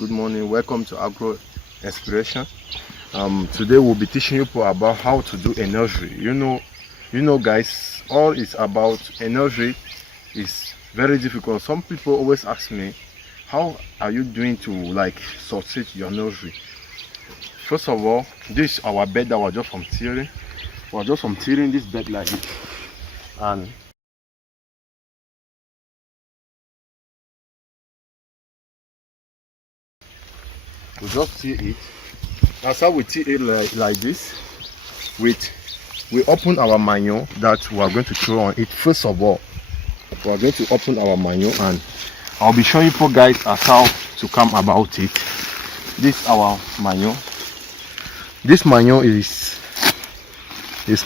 Good morning, welcome to Agro Inspiration. Today we'll be teaching you about how to do a nursery. You know guys, all is about a nursery is very difficult. Some people always ask me, how are you doing to succeed your nursery? First of all, this is our bed that was just from tilling. We're just from tilling this bed like this, and we just till it. That's how we till it like this. We open our manure that we are going to throw on it. First of all, we are going to open our manure, and I'll be showing you guys as how to come about it. This is our manure. This manure is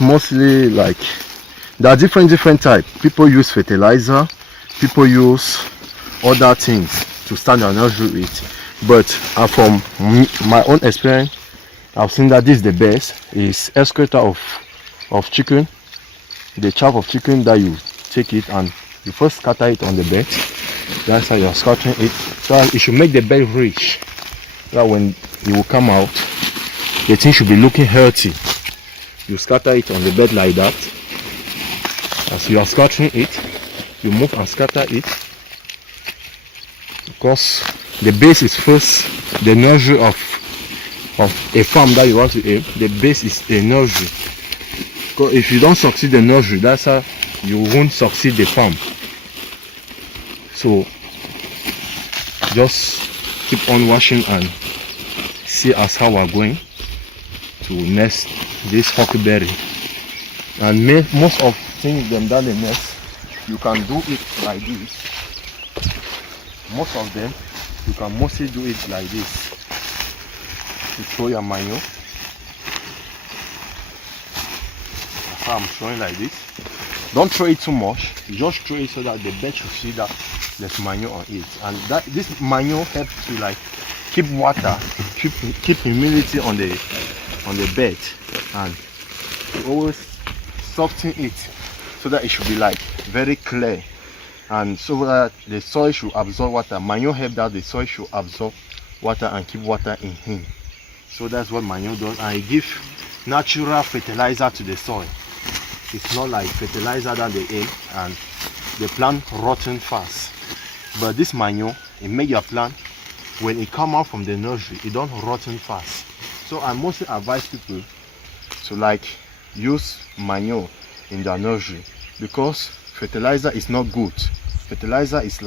mostly there are different types. People use fertilizer, people use other things to start their nursery with, but from my own experience, I've seen that this is the best. Is excreta of chicken, the chaff of chicken, that you take it and you first scatter it on the bed. That's how you're scattering it, so it should make the bed rich, so that when it will come out, the thing should be looking healthy. You scatter it on the bed like that. As you are scattering it, you move and scatter it, because the base is first the nursery of a farm that you want to aim. The base is a nursery, because if you don't succeed the nursery, that's how you won't succeed the farm. So just keep on watching and see as how we're going to nest this huckleberry. And most of things them that they nest, you can do it like this. Most of them you can mostly do it like this. You throw your manure. That's how I'm showing like this. Don't throw it too much, you just throw it so that the bed should see that there's manure on it, and that this manure helps to keep water, keep humidity on the bed, and you always soften it so that it should be very clear, and so that the soil should absorb water. Manure helps that the soil should absorb water and keep water in him. So that's what manure does, and it gives natural fertilizer to the soil. It's not like fertilizer that they aim and the plant rotten fast. But this manure, it makes your plant, when it come out from the nursery, it don't rotten fast. So I mostly advise people to use manure in their nursery, because fertilizer is not good. Fertilizer is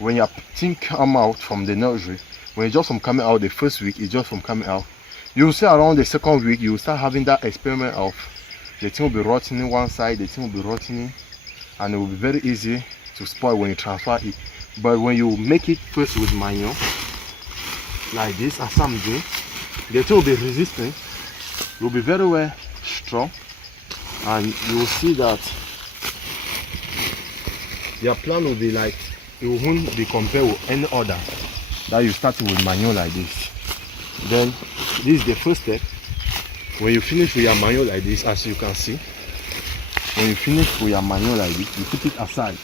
when your thing come out from the nursery, when it's just from coming out the first week, it's just from coming out, you will see around the second week you will start having that experiment of the thing will be rotting one side, the thing will be rotting, and it will be very easy to spoil when you transfer it. But when you make it first with manure like this, as I'm doing, the thing will be resistant, it will be very well strong, and you will see that your plant will be it won't be compared with any other that you started with manure like this. Then this is the first step. When you finish with your manure like this, as you can see, when you finish with your manure like this, you keep it aside.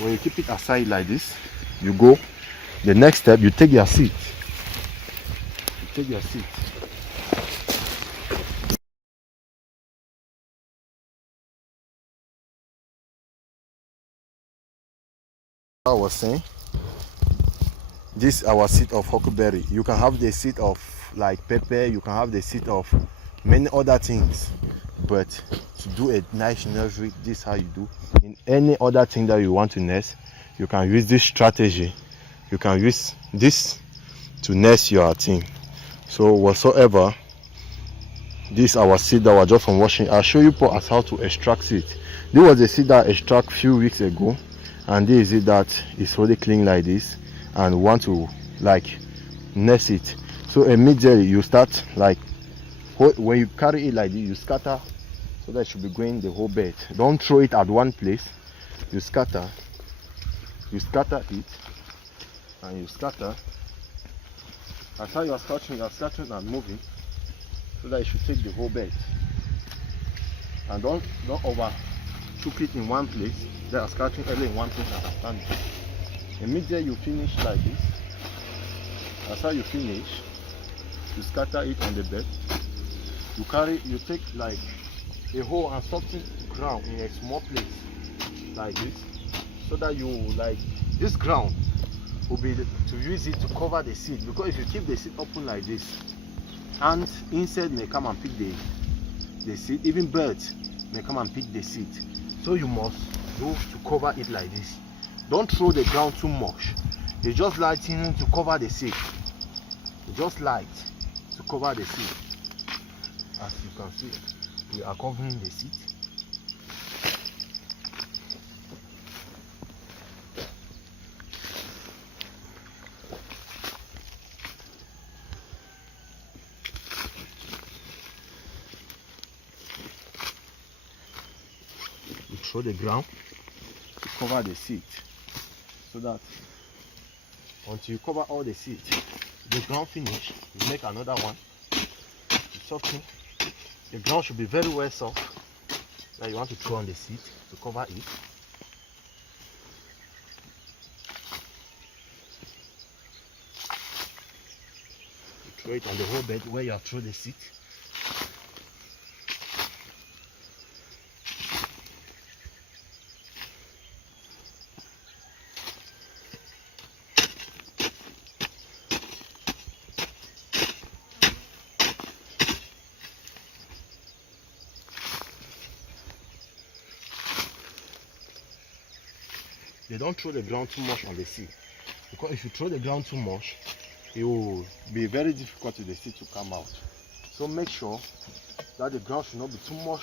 When you keep it aside like this, you go the next step, you take your seed. You take your seed. I was saying, this is our seed of huckleberry. You can have the seed of pepper, you can have the seed of many other things, but to do a nice nursery, this is how you do. In any other thing that you want to nest, you can use this strategy. You can use this to nest your thing. So whatsoever, this is our seed that was just from washing. I'll show you as how to extract it. This was the seed that I extracted a few weeks ago, and this is it that is really clean like this, and want to nest it. So immediately you start when you carry it like this, you scatter so that it should be going the whole bed. Don't throw it at one place. You scatter it, and you scatter. That's how you are scattering and moving, so that it should take the whole bed. And don't over cook it in one place. They are scattering early in one place and standing. Immediately you finish like this, That's how you finish. You scatter it on the bed. You take like a hoe and something ground in a small place like this, so that you like this ground will be to use it to cover the seed, because if you keep the seed open like this, ants, insects may come and pick the seed, even birds may come and pick the seed. So you must do to cover it like this. Don't throw the ground too much. It's just lighting to cover the seed. It's just light to cover the seed. As you can see, we are covering the seed. You throw the ground to cover the seed, so that until you cover all the seed, the ground finish, you make another one. It's okay. The ground should be very well soft. Now you want to throw on the seed to cover it. You throw it on the whole bed where you have thrown the seed. They don't throw the ground too much on the seed, because if you throw the ground too much, it will be very difficult for the seed to come out. So make sure that the ground should not be too much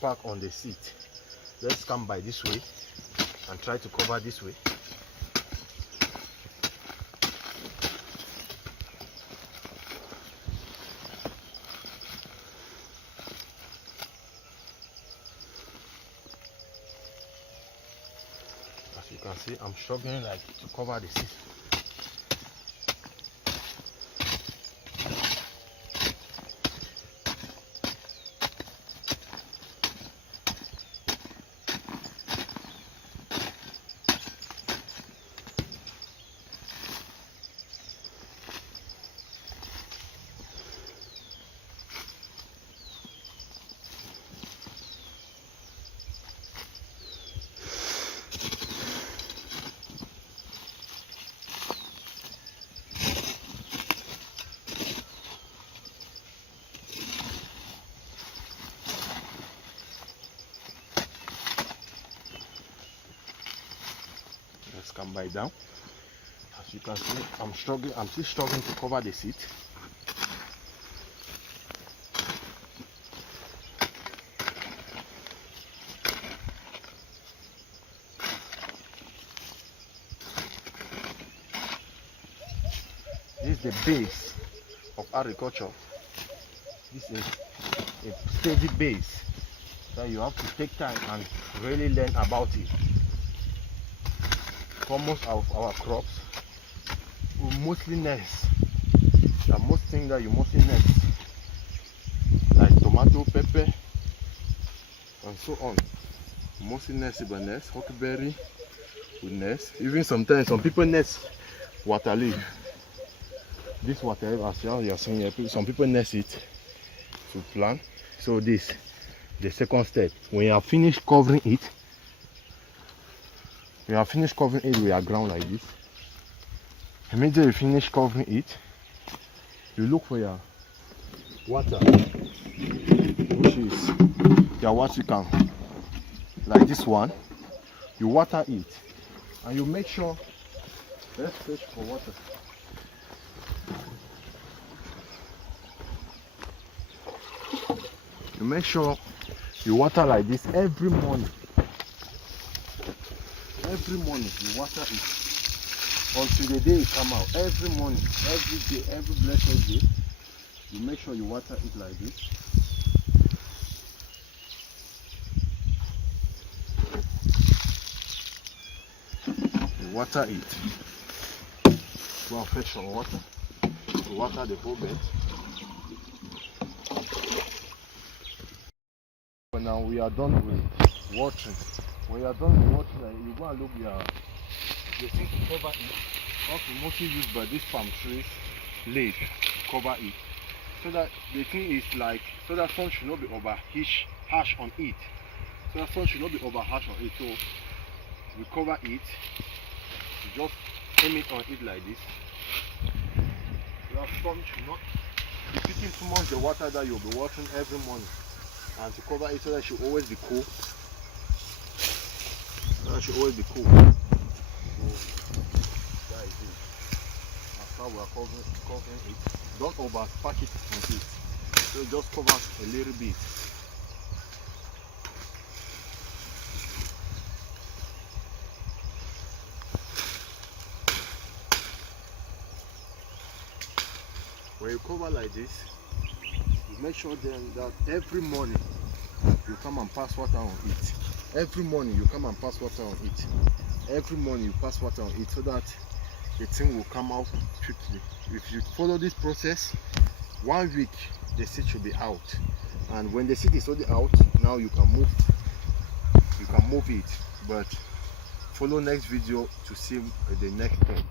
packed on the seed. Let's come by this way and try to cover this way. You can see I'm struggling like to cover the seed. Let's come by down. As you can see, I'm still struggling to cover the seed. This is the base of agriculture. This is a steady base that you have to take time and really learn about it. For most of our crops, we mostly nest. There are most things that you mostly nest, like tomato, pepper, and so on. Mostly nest with nest. Huckleberry with nest. Even sometimes some people nest water leaf. This water leaf, as you are seeing here, some people nest it to plant. So this, the second step. When you have finished covering it, we are ground like this. Immediately you finish covering it, you look for your water, which is your water can, like this one. You water it, and you make sure, let's search for water. You make sure you water like this every morning. Every morning you water it until the day it come out. Every morning, every day, every blessed day, you make sure you water it like this. You water it. Go and fetch some water. You water the whole bed. So now we are done with watering. When you are done with watering, you go and look your seed to cover it. also mostly used by these palm trees leaf to cover it, so that the thing is like, so that sun should not be over harsh on it. So that sun should not be over harsh on it. So we cover it, we just aim it on it like this. So that sun should not be picking too much the water that you'll be watering every morning. And to cover it so that it should always be cool. So that it should always be cool. So that is it. That's how we are covering it. Don't overpack it on it. So just cover a little bit. When you cover like this, you make sure then that every morning you come and pass water on it. Every morning you come and pass water on it. Every morning you pass water on it, so that the thing will come out quickly. If you follow this process, 1 week the seed should be out. And when the seed is already out, now you can move it. But follow next video to see the next step.